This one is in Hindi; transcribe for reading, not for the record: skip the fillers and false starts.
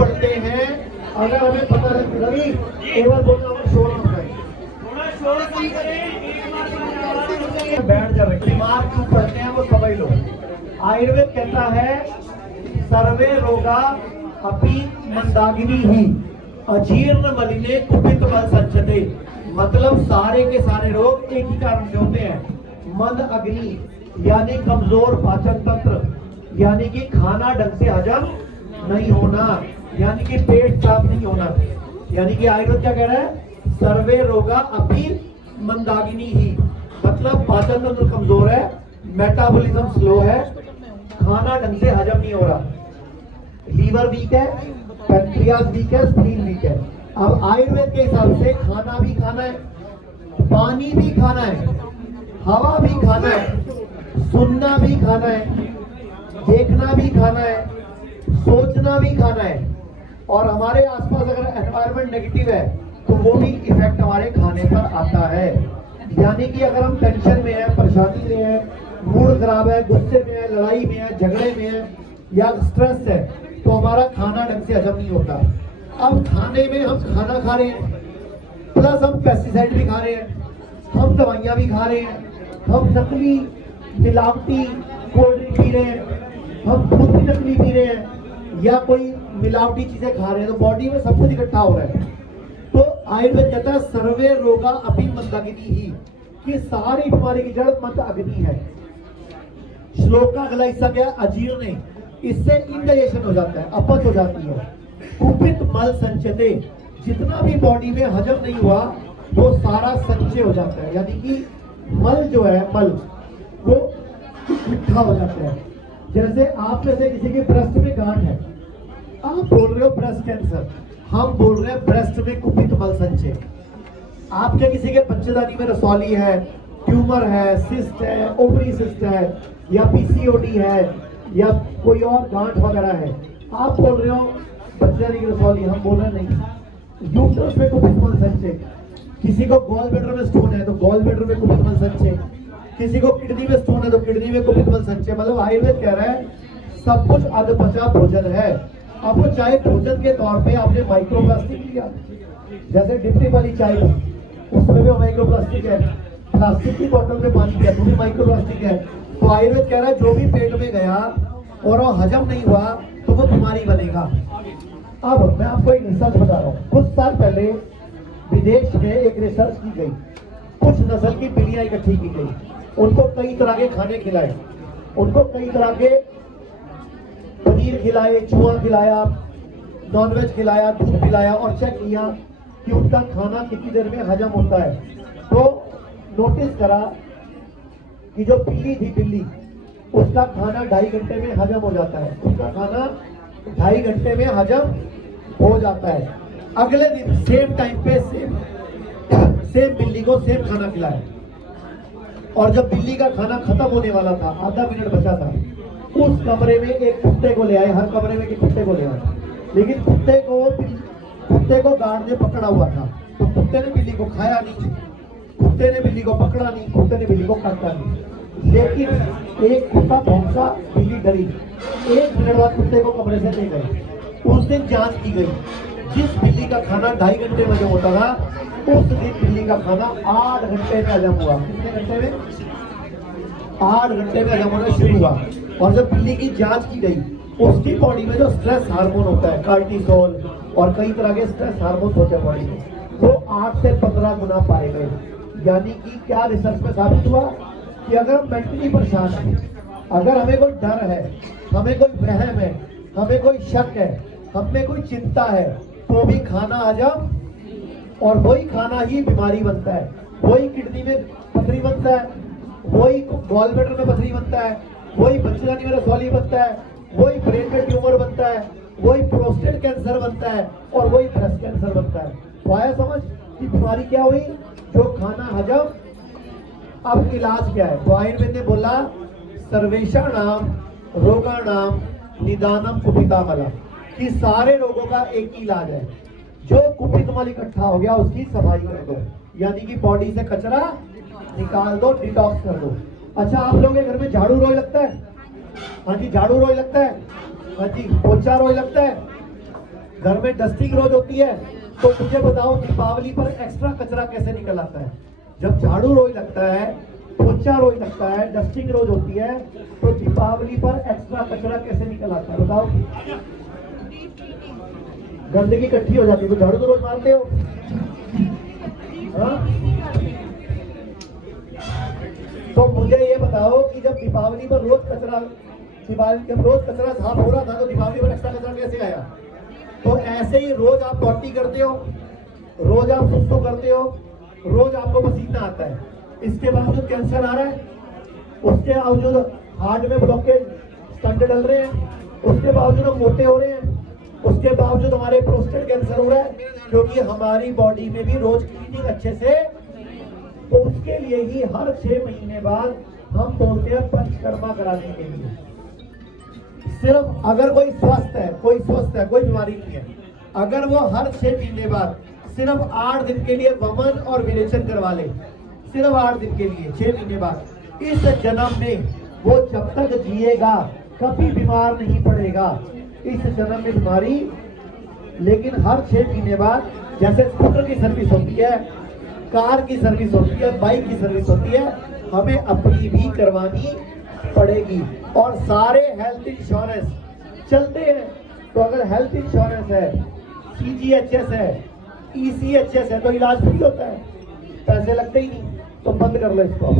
पढ़ते हैं, अगर हमें पता नहीं रवि केवल बोलना शोर मत करें, बैठ जा रहे बीमार क्यों पड़ते हैं वो समझ लो। आयुर्वेद कहता है सर्वे रोगा अपि मंदाकिनी ही अजीर्ण मलिने कुपित मल संचते, मतलब सारे के सारे रोग एक ही कारण से होते हैं, मंद अग्नि यानी कमजोर पाचन तंत्र, यानी कि खाना ढंग से हजम नहीं होना, यानी कि पेट साफ नहीं होना। यानी कि आयुर्वेद क्या कह रहा है, सर्वे रोगा अपि मंदाकिनी ही, मतलब पाचन तंत्र कमजोर है, मेटाबॉलिज्म स्लो है, खाना ढंग से हजम नहीं हो रहा, लीवर वीक है, पैंक्रियास वीक है, स्प्लीन वीक है। अब आयुर्वेद के हिसाब से खाना भी खाना है, पानी भी खाना है, हवा भी खाना है, सुनना भी खाना है, देखना भी खाना है, सोचना भी खाना है, और हमारे आसपास अगर एनवायरनमेंट नेगेटिव है तो वो भी इफेक्ट हमारे खाने पर आता है। यानी कि अगर हम टेंशन में है, परेशानी में है, मूड खराब है, गुस्से में है, लड़ाई में है, झगड़े में है या स्ट्रेस है, तो हमारा खाना ढंग से हजम नहीं होता। अब खाने में हम खाना खा रहे हैं, प्लस हम पेस्टिसाइड भी खा रहे हैं, हम दवाइयाँ भी खा रहे हैं, हम नकली मिलावटी कोल्ड ड्रिंक पी रहे हैं, हम दूध भी नकली पी रहे हैं, या कोई मिलावटी चीजें खा रहे हैं, तो बॉडी में सब कुछ इकट्ठा हो रहा है। तो आयुर्वेद कहता है सर्वे रोगा अपि मंदाकिनी ही, कि सारी बीमारी की जड़ मंद अग्नि है। श्लोक का अगला हिस्सा क्या है, अजीर्ण, इससे इंडाइजेशन हो जाता है, अपच हो जाती है। कुपित मल संचते, जितना भी बॉडी में हजम नहीं हुआ वो सारा संचय हो जाता है, यानी कि मल जो है, मल वो इकट्ठा हो जाता है। जैसे आप में से किसी के ब्रेस्ट में गांठ है, आप बोल रहे हो ब्रेस्ट कैंसर, हम बोल रहे हैं ब्रेस्ट में कुपित मल संचय। आपके किसी के बच्चेदानी में रसौली है, ट्यूमर है, सिस्ट है, ओवरी सिस्ट है, या पीसीओडी है, या कोई और गांठ वगैरह है, आप बोल रहे हो बच्चेदानी की रसौली, हम बोल रहे नहीं। यूट्रस में कुपित मल संचय, किसी को गॉल ब्लैडर में स्टोन है तो गॉल ब्लैडर में कुपित मल संचय, किसी को किडनी में स्टोन है तो किडनी में कुपित मल संचय। मतलब आयुर्वेद कह रहा है सब कुछ अधपचा भोजन है। अब वो चाहे भोजन के तौर पे आपने माइक्रोप्लास्टिक लिया, जैसे डिप्टी वाली चाय उसमें भी माइक्रोप्लास्टिक है, प्लास्टिक की बोतल में पानी पिया तो भी माइक्रोप्लास्टिक है। तो आयुर्वेद कह रहा है जो भी पेट में गया और वो हजम नहीं हुआ तो वो बीमारी बनेगा। अब मैं आपको एक रिसर्च बता रहा हूँ। कुछ साल पहले विदेश में एक रिसर्च की गई, कुछ नस्ल की बिल्लियां इकट्ठी की गई, उनको कई तरह के खाने खिलाए, उनको कई तरह के पनीर खिलाए, चूहा खिलाया, नॉनवेज खिलाया, दूध पिलाया, और चेक किया कि उनका खाना कितनी देर में हजम होता है। तो नोटिस करा कि जो बिल्ली थी, बिल्ली उसका खाना 2.5 घंटे में हजम हो जाता है, उसका खाना 2.5 घंटे में हजम हो जाता है। अगले दिन सेम टाइम पे सेम बिल्ली को सेम खाना खिलाया, और जब बिल्ली का खाना खत्म होने वाला था, आधा मिनट बचा था, उस कमरे में एक कुत्ते को ले आए, हर कमरे में एक कुत्ते को ले आए, लेकिन कुत्ते को गार्ड ने पकड़ा हुआ था, तो कुत्ते ने बिल्ली को खाया नहीं, कुत्ते ने बिल्ली को पकड़ा नहीं, कुत्ते ने बिल्ली को काटा नहीं, लेकिन एक कुत्ता भौंका, बिल्ली डरी, 1 मिनट बाद कुत्ते को कमरे से ले गए। उस दिन जांच की गई, जिस बिल्ली का खाना 2.5 घंटे में हजम होता था, उस दिन बिल्ली का खाना 8 घंटे में हजम हुआ। कितने घंटे में? 8 घंटे में हजम होना शुरू हुआ। और जब बिल्ली की जांच की गई, उसकी बॉडी में जो स्ट्रेस हार्मोन होता है, कार्टिसोल और कई तरह के स्ट्रेस हार्मोन होते हैं बॉडी में, वो 8 से 15 गुना पाए गए। यानी कि क्या रिसर्च में साबित हुआ कि अगर हम मेंटली परेशान हैं, अगर हमें कोई डर है, हमें कोई वहम है, हमें कोई शक है, हमें कोई चिंता है, तो भी खाना हजम, और वही खाना ही बीमारी बनता है। वही किडनी में पथरी बनता है, वही गॉल ब्लैडर में पथरी बनता है, वही बच्चेदानी में रसौली बनता है, वही ब्रेन में ट्यूमर बनता है, वही प्रोस्टेट कैंसर बनता है, और वही ब्रेस्ट कैंसर बनता है। तो आया समझ कि बीमारी क्या हुई? जो खाना हजम। अब इलाज क्या है? तो आयुर्वेद ने बोला सर्वेषाणाम रोगाणाम निदानम कुपिता मल, कि सारे रोगों का एक ही इलाज है, जो कुपित मल इकट्ठा हो गया उसकी सफाई कर दो, यानी कि बॉडी से कचरा निकाल दो, डिटॉक्स कर दो। अच्छा, आप लोगों के घर में झाड़ू रोज लगता है? हाँ जी, झाड़ू रोज लगता है। हाँ जी, पोछा रोज लगता है। घर में डस्टिंग रोज होती है, तो मुझे बताओ दीपावली पर एक्स्ट्रा कचरा कैसे निकल आता है? जब झाड़ू रोज लगता है, पोछा रोज लगता है, डस्टिंग रोज होती है, तो दीपावली पर एक्स्ट्रा कचरा कैसे निकल आता है बताओ? गंदगी इकट्ठी हो जाती है, तो झाड़ू तो रोज मारते हो। हाँ? तो मुझे ये बताओ कि जब दीपावली पर रोज कचरा साफ हो रहा था, तो दीपावली पर एक्स्ट्रा कचरा कैसे आया? तो ऐसे ही रोज आप पॉटी करते हो, रोज आप सुसु करते हो, रोज आपको पसीना आता है, इसके बावजूद कैंसर आ रहा है, उसके बावजूद हार्ट में ब्लॉकेज स्टंट डल रहे हैं, उसके बावजूद हम मोटे हो रहे हैं, उसके बावजूद हमारे प्रोस्टेट कैंसर हो रहा है, क्योंकि हमारी बॉडी में भी रोज क्लीनिंग अच्छे से। तो उसके लिए ही हर 6 महीने बाद हम बोलते हैं पंचकर्मा कराने के लिए। सिर्फ अगर कोई स्वस्थ है, कोई बीमारी नहीं है, अगर वो हर 6 महीने बाद सिर्फ 8 दिन के लिए वमन और विरेचन करवा ले, सिर्फ 8 दिन के लिए 6 महीने बाद, इस जन्म में वो जब तक जिएगा कभी बीमार नहीं पड़ेगा, इस जन्म में बीमारी। लेकिन हर 6 महीने बाद, जैसे स्कूटर की सर्विस होती है, कार की सर्विस होती है, बाइक की सर्विस होती है, हमें अपनी भी करवानी पड़ेगी। और सारे हेल्थ इंश्योरेंस चलते हैं, तो अगर हेल्थ इंश्योरेंस है, CGHS है, ECHS है, तो इलाज फ्री होता है, पैसे लगते ही नहीं। तो बंद कर लो इसको।